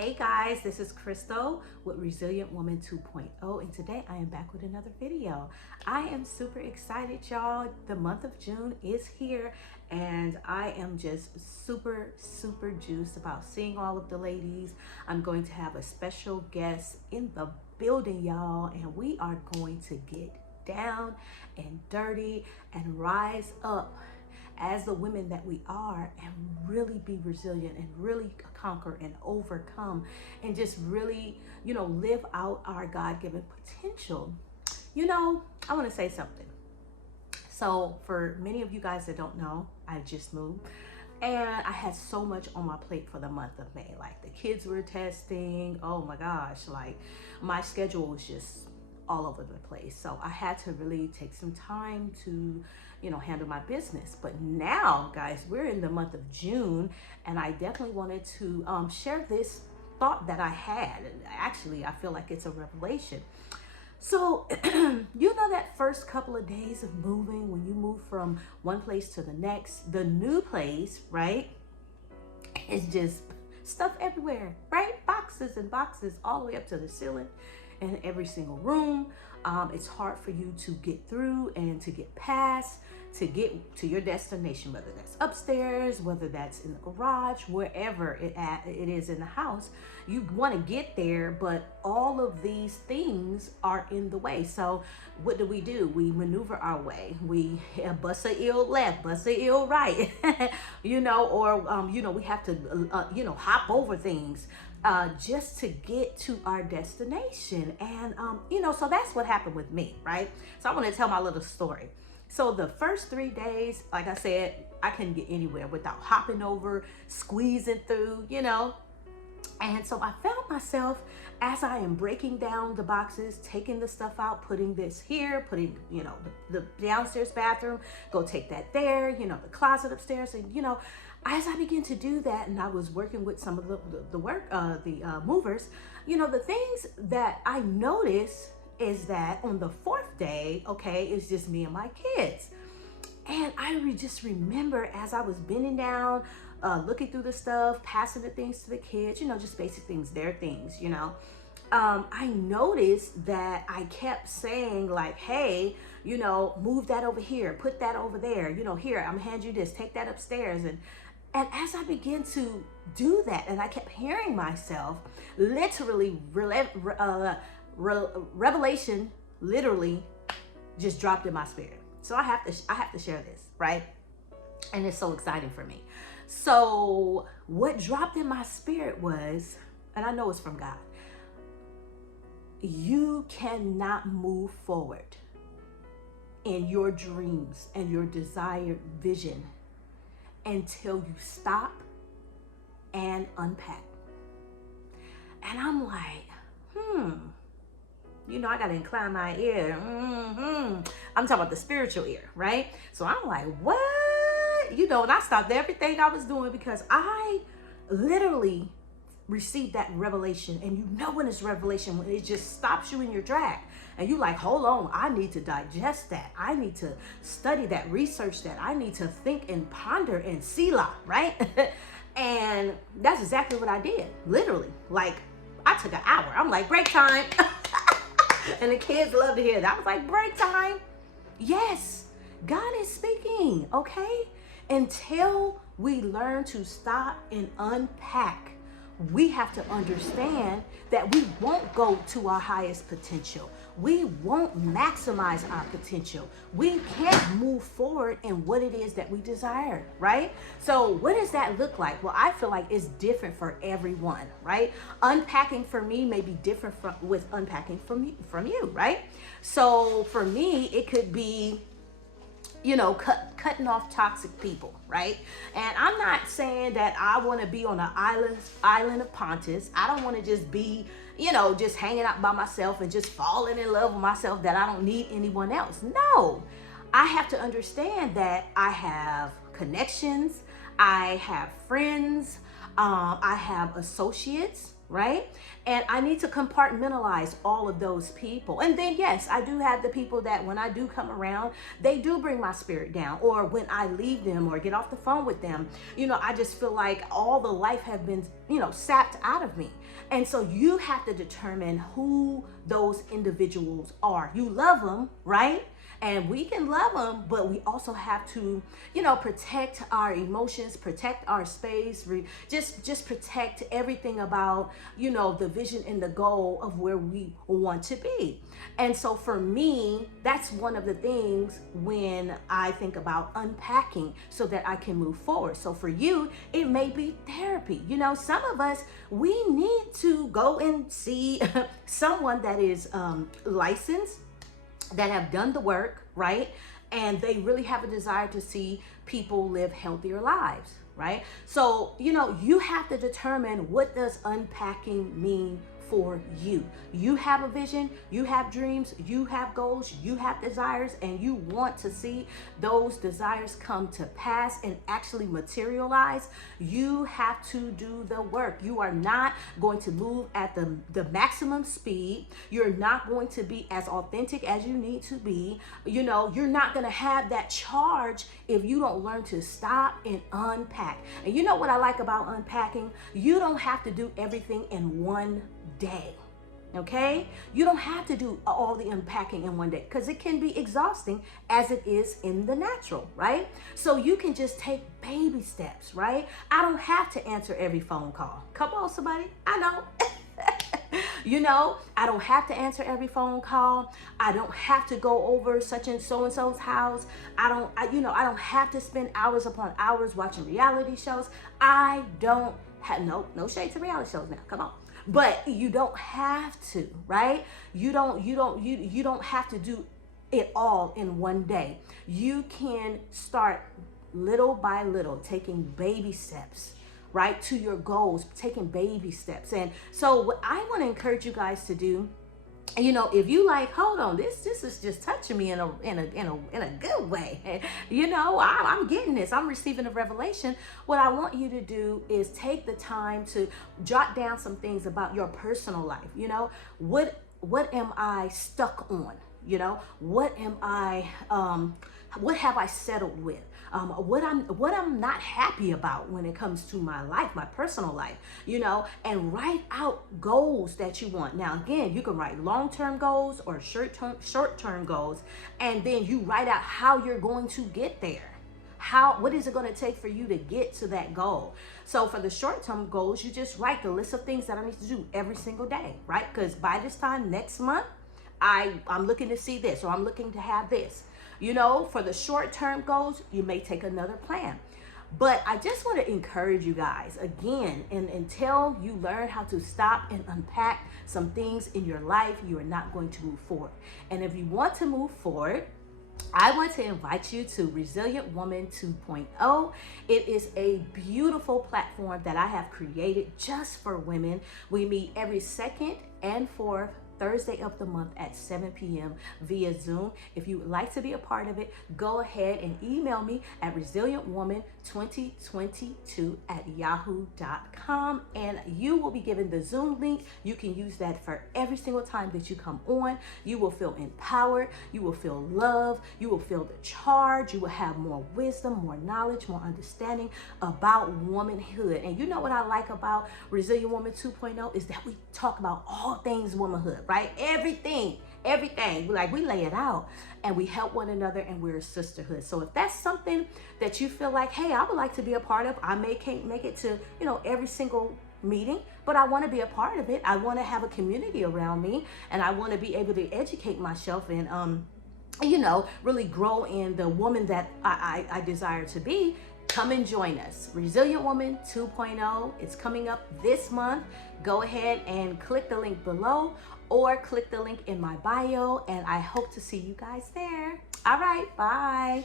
Hey guys, this is Crystal with Resilient Woman 2.0, and today I am back with another video. I am super excited, y'all. The month of June is here, and I am just super juiced about seeing all of the ladies. I'm going to have a special guest in the building, y'all, and we are going to get down and dirty and rise up as the women that we are and really be resilient and really conquer and overcome and just really, live out our God-given potential. I want to say something. So for many of you guys that don't know, I just moved and I had so much on my plate for the month of May. Like the kids were testing. Oh my gosh, like my schedule was just all over the place. So I had to really take some time to handle my business. But now, guys, we're in the month of June, and I definitely wanted to share this thought that I had. Actually, I feel like it's a revelation. So, that first couple of days of moving, when you move from one place to the next, the new place, right, is just stuff everywhere, right? Boxes and boxes all the way up to the ceiling in every single room. It's hard for you to get through and to get past, to get to your destination, whether that's upstairs, whether that's in the garage, wherever it is in the house. You want to get there, but all of these things are in the way. So what do? We maneuver our way. We bust a ill left, bust a ill right, or we have to hop over things just to get to our destination. And so that's what happened with me, right? So I want to tell my little story. So the first 3 days, like I said, I couldn't get anywhere without hopping over, squeezing through, And so I found myself, as I am breaking down the boxes, taking the stuff out, putting this here, putting, the downstairs bathroom, go take that there, the closet upstairs. And, as I began to do that, and I was working with some of the movers, the things that I noticed is that on the fourth day, it's just me and my kids. And I just remember as I was bending down, looking through the stuff, passing the things to the kids, just basic things, their things, I noticed that I kept saying like, hey, move that over here, put that over there, here, I'm gonna hand you this, take that upstairs. And as I began to do that, and I kept hearing myself, literally, revelation literally just dropped in my spirit. So I have to share this, right? And it's so exciting for me. So what dropped in my spirit was, and I know it's from God, you cannot move forward in your dreams and your desired vision until you stop and unpack. And I'm like, I got to incline my ear. I'm talking about the spiritual ear, right? So I'm like, what? And I stopped everything I was doing because I literally received that revelation. And when it's revelation, when it just stops you in your track and you like, hold on, I need to digest that. I need to study that, research that. I need to think and ponder and Selah, right? And that's exactly what I did. Literally, like I took an hour. I'm like, break time. And the kids love to hear that. I was like, break time. Yes, God is speaking, okay? Until we learn to stop and unpack, we have to understand that we won't go to our highest potential. We won't maximize our potential. We can't move forward in what it is that we desire, right? So what does that look like? Well, I feel like it's different for everyone, right? Unpacking for me may be different with unpacking from you, right? So for me, it could be cutting off toxic people, right? And I'm not saying that I want to be on an island of Pontus. I don't want to just be, just hanging out by myself and just falling in love with myself, that I don't need anyone else. No, I have to understand that I have connections, I have friends, I have associates, right? And I need to compartmentalize all of those people. And then, yes, I do have the people that when I do come around, they do bring my spirit down. Or when I leave them or get off the phone with them, I just feel like all the life have been, sapped out of me. And so you have to determine who those individuals are. You love them, right? And we can love them, but we also have to, protect our emotions, protect our space, just protect everything about, the vision and the goal of where we want to be. And so for me, that's one of the things when I think about unpacking so that I can move forward. So for you, it may be therapy. Some of us, we need to go and see someone that is licensed, that have done the work, right? And they really have a desire to see people live healthier lives, right? So, you have to determine, what does unpacking mean for you? You have a vision, you have dreams, you have goals, you have desires, and you want to see those desires come to pass and actually materialize. You have to do the work. You are not going to move at the maximum speed. You're not going to be as authentic as you need to be. You're not going to have that charge if you don't learn to stop and unpack. And you know what I like about unpacking? You don't have to do everything in one day. Okay? You don't have to do all the unpacking in one day, because it can be exhausting as it is in the natural, right? So you can just take baby steps, right? I don't have to answer every phone call. Come on, somebody. I know. I don't have to answer every phone call. I don't have to go over such and so's house. I don't have to spend hours upon hours watching reality shows. I don't have no shade to reality shows now. Come on. But you don't have to, right? You don't have to do it all in one day. You can start little by little, taking baby steps, right, to your goals, taking baby steps. And so what I want to encourage you guys to do, if you like, hold on, this is just touching me in a good way. I'm getting this. I'm receiving a revelation. What I want you to do is take the time to jot down some things about your personal life. What am I stuck on? What have I settled with? What I'm not happy about when it comes to my life, my personal life, and write out goals that you want. Now, again, you can write long-term goals or short-term goals, and then you write out how you're going to get there. What is it going to take for you to get to that goal? So for the short-term goals, you just write the list of things that I need to do every single day, right? Because by this time next month, I'm looking to see this, or I'm looking to have this. For the short-term goals, you may take another plan. But I just want to encourage you guys, again, and until you learn how to stop and unpack some things in your life, you are not going to move forward. And if you want to move forward, I want to invite you to Resilient Woman 2.0. It is a beautiful platform that I have created just for women. We meet every second and fourth Thursday of the month at 7 p.m. via Zoom. If you would like to be a part of it, go ahead and email me at resilientwoman2022@yahoo.com, and you will be given the Zoom link. You can use that for every single time that you come on. You will feel empowered. You will feel love. You will feel the charge. You will have more wisdom, more knowledge, more understanding about womanhood. And you know what I like about Resilient Woman 2.0 is that we talk about all things womanhood, right? Everything. Like, we lay it out and we help one another, and we're a sisterhood. So if that's something that you feel like, hey, I would like to be a part of, can't make it to, every single meeting, but I want to be a part of it. I want to have a community around me, and I want to be able to educate myself and, really grow in the woman that I desire to be. Come and join us. Resilient Woman 2.0. It's coming up this month. Go ahead and click the link below, or click the link in my bio, and I hope to see you guys there. All right, bye.